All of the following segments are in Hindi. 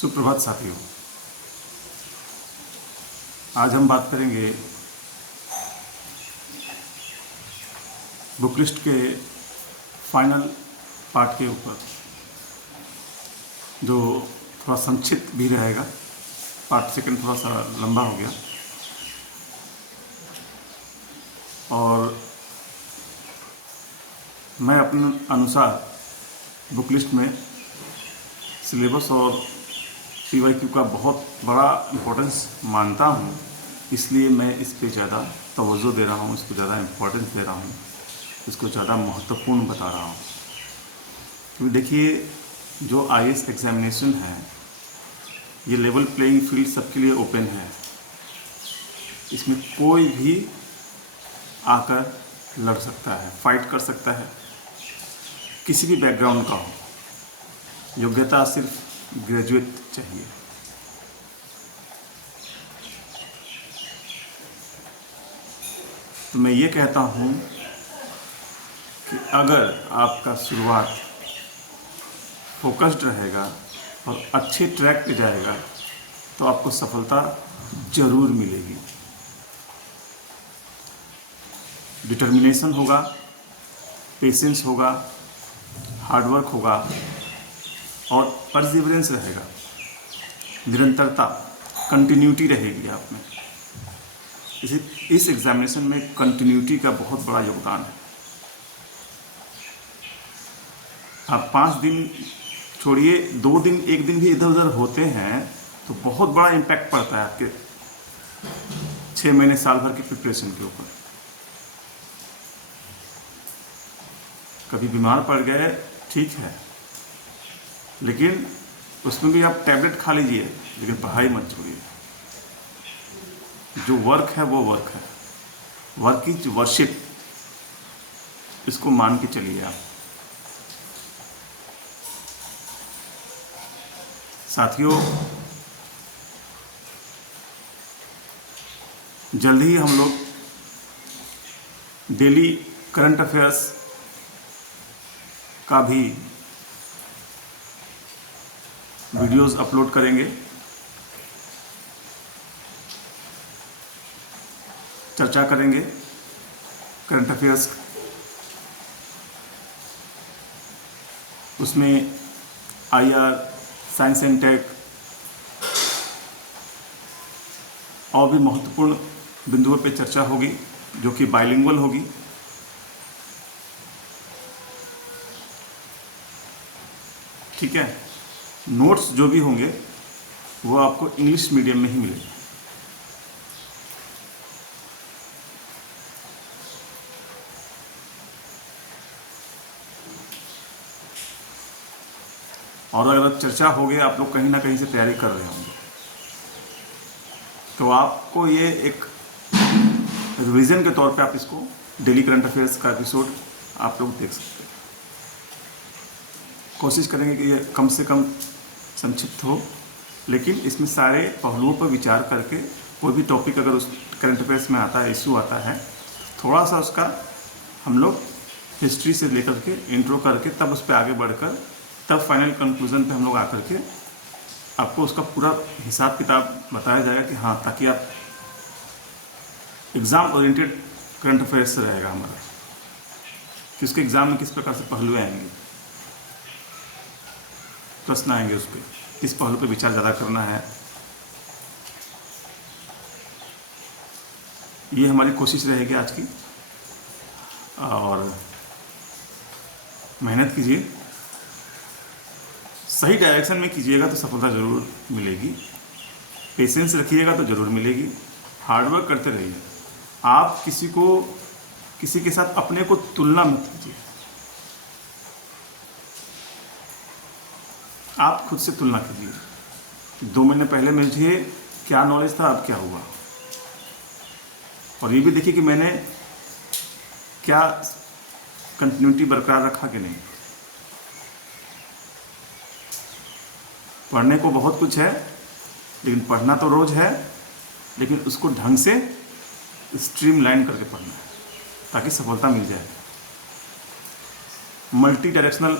सुप्रभात साथियों। आज हम बात करेंगे बुक लिस्ट के फाइनल पार्ट के ऊपर, जो थोड़ा संक्षिप्त भी रहेगा। पार्ट सेकंड थोड़ा सा लंबा हो गया और मैं अपने अनुसार बुक लिस्ट में सिलेबस और PYQ का बहुत बड़ा इम्पोर्टेंस मानता हूँ, इसलिए मैं इस पे ज़्यादा तवज्जो दे रहा हूँ, इसको ज़्यादा इम्पोर्टेंस दे रहा हूँ, इसको ज़्यादा महत्वपूर्ण बता रहा हूँ। क्योंकि देखिए, जो IAS एग्ज़ामिनेशन है ये लेवल प्लेइंग फील्ड सबके लिए ओपन है। इसमें कोई भी आकर लड़ सकता है, फाइट कर सकता है, किसी भी बैकग्राउंड का हो। योग्यता सिर्फ ग्रेजुएट चाहिए। तो मैं ये कहता हूँ कि अगर आपका शुरुआत फोकस्ड रहेगा और अच्छे ट्रैक पे जाएगा तो आपको सफलता ज़रूर मिलेगी। डिटर्मिनेशन होगा, पेशेंस होगा, हार्डवर्क होगा और परसिवरेंस रहेगा, निरंतरता, कंटिन्यूटी रहेगी आप में। इस एग्जामिनेशन में कंटिन्यूटी का बहुत बड़ा योगदान है। आप 5 दिन छोड़िए, 2 दिन, 1 दिन भी इधर उधर होते हैं तो बहुत बड़ा इम्पैक्ट पड़ता है आपके 6 महीने साल भर की प्रिपरेशन के ऊपर। कभी बीमार पड़ गए ठीक है, लेकिन उसमें भी आप टैबलेट खा लीजिए, लेकिन पढ़ाई मत छोड़िए। जो वर्क है वो वर्क है, वर्क इज वर्शिप, इसको मान के चलिए आप। साथियों, जल्द ही हम लोग डेली करंट अफेयर्स का भी वीडियोस अपलोड करेंगे। चर्चा करेंगे करंट अफेयर्स, उसमें IR, साइंस एंड टेक और भी महत्वपूर्ण बिंदुओं पे चर्चा होगी, जो कि बाइलिंगुअल होगी। ठीक है, नोट्स जो भी होंगे वो आपको इंग्लिश मीडियम में ही मिलेंगे। और अगर चर्चा हो गया, आप लोग कहीं ना कहीं से तैयारी कर रहे होंगे, तो आपको ये एक रिवीजन के तौर पे आप इसको डेली करंट अफेयर्स का एपिसोड आप लोग देख सकते हैं। कोशिश करेंगे कि ये कम से कम संक्षिप्त हो, लेकिन इसमें सारे पहलुओं पर विचार करके कोई भी टॉपिक अगर उस करंट अफेयर्स में आता है, इशू आता है, थोड़ा सा उसका हम लोग हिस्ट्री से लेकर के इंट्रो करके तब उस पर आगे बढ़कर तब फाइनल कंक्लूजन पे हम लोग आकर के आपको उसका पूरा हिसाब किताब बताया जाएगा कि हाँ, ताकि आप एग्ज़ाम ओरिएंटेड करंट अफेयर्स से रहेगा हमारा कि उसके एग्ज़ाम में किस प्रकार से पहलू आएंगे, प्रश्न आएंगे, उस पर किस पहलू पे विचार ज़्यादा करना है। ये हमारी कोशिश रहेगी आज की, और मेहनत कीजिए, सही डायरेक्शन में कीजिएगा तो सफलता ज़रूर मिलेगी। पेशेंस रखिएगा तो ज़रूर मिलेगी। हार्डवर्क करते रहिए। आप किसी के साथ अपने को तुलना मत कीजिए, आप खुद से तुलना कीजिए। 2 महीने पहले मुझे क्या नॉलेज था, अब क्या हुआ, और ये भी देखिए कि मैंने क्या कंटिन्यूटी बरकरार रखा कि नहीं। पढ़ने को बहुत कुछ है, लेकिन पढ़ना तो रोज़ है, लेकिन उसको ढंग से स्ट्रीमलाइन करके पढ़ना है ताकि सफलता मिल जाए। मल्टी डायरेक्शनल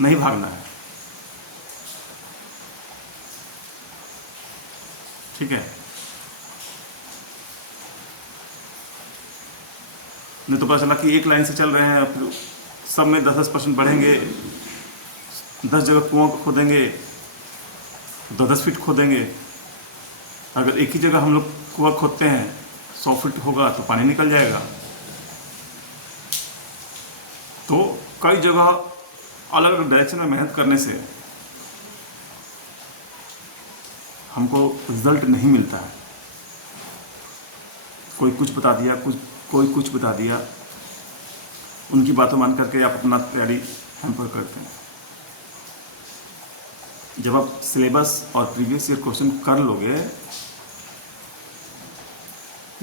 नहीं भागना है। ठीक है, नहीं तो पता चला कि एक लाइन से चल रहे हैं, फिर सब में 10% बढ़ेंगे, 10 जगह कुआं खोदेंगे, 10 फीट खोदेंगे। अगर एक ही जगह हम लोग कुआं खोदते हैं 100 फीट होगा तो पानी निकल जाएगा। तो कई जगह अलग अलग डायरेक्शन में मेहनत करने से हमको रिजल्ट नहीं मिलता है। कोई कुछ बता दिया, कोई कुछ बता दिया, उनकी बातों मान करके आप अपना तैयारी हैम्पर करते हैं। जब आप सिलेबस और प्रीवियस ईयर क्वेश्चन कर लोगे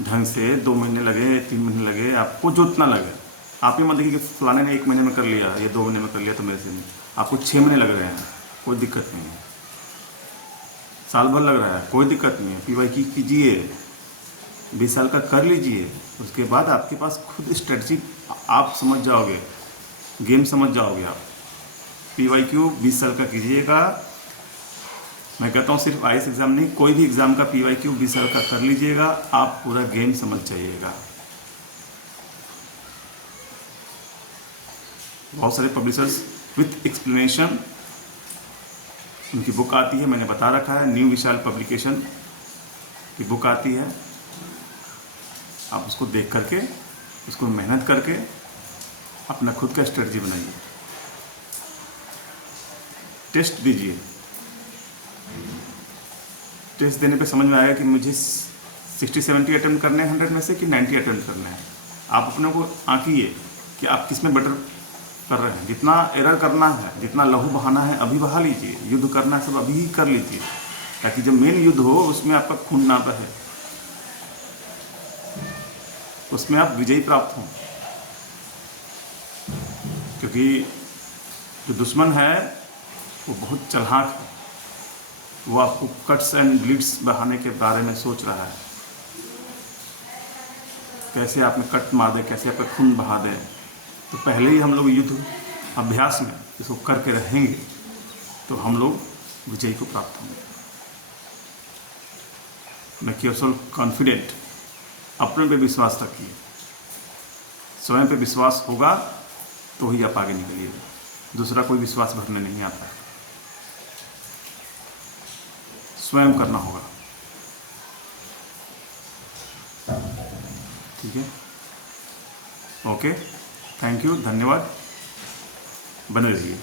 ढंग से, 2 महीने लगे, 3 महीने लगे, आपको जो इतना लगे, आप ही मत देखिए कि फलाने ने 1 महीने में कर लिया या 2 महीने में कर लिया तो मेरे से नहीं, आपको 6 महीने लग रहे हैं, कोई दिक्कत नहीं है। साल भर लग रहा है, कोई दिक्कत नहीं है। PYQ कीजिए, 20 साल का कर लीजिए, उसके बाद आपके पास खुद स्ट्रेटजी, आप समझ जाओगे, गेम समझ जाओगे आप। PYQ 20 साल का कीजिएगा। मैं कहता हूँ सिर्फ IAS एग्ज़ाम नहीं, कोई भी एग्ज़ाम का PYQ 20 साल का कर लीजिएगा, आप पूरा गेम समझ जाइएगा। बहुत सारे पब्लिशर्स विथ एक्सप्लेनेशन उनकी बुक आती है, मैंने बता रखा है, न्यू विशाल पब्लिकेशन की बुक आती है। आप उसको देख करके, उसको मेहनत करके अपना खुद का स्ट्रेटजी बनाइए, टेस्ट दीजिए। टेस्ट देने पे समझ में आएगा कि मुझे 60-70 अटेम्प्ट करने हैं 100 में से कि 90 अटेम्प्ट करने हैं। आप अपने को आंकिए कि आप किस में बेटर कर रहे हैं। जितना एरर करना है, जितना लहू बहाना है, अभी बहा लीजिए। युद्ध करना है सब अभी ही कर लीजिए, ताकि जब मेन युद्ध हो उसमें आपका खून ना बहे, उसमें आप विजयी प्राप्त हों। क्योंकि जो दुश्मन है वो बहुत चालाक है, वो आपको कट्स एंड ब्लीड्स बहाने के बारे में सोच रहा है, कैसे आप में कट मार दे, कैसे आपका खून बहा दे। तो पहले ही हम लोग युद्ध अभ्यास में इसको करके रहेंगे तो हम लोग विजय को प्राप्त होंगे। मेक योरसेल्फ कॉन्फिडेंट, अपने पे विश्वास रखिए। स्वयं पे विश्वास होगा तो ही आप आगे निकलिएगा, दूसरा कोई विश्वास भरने नहीं आता, स्वयं करना होगा। ठीक है, ओके, थैंक यू, धन्यवाद, बने रहिए।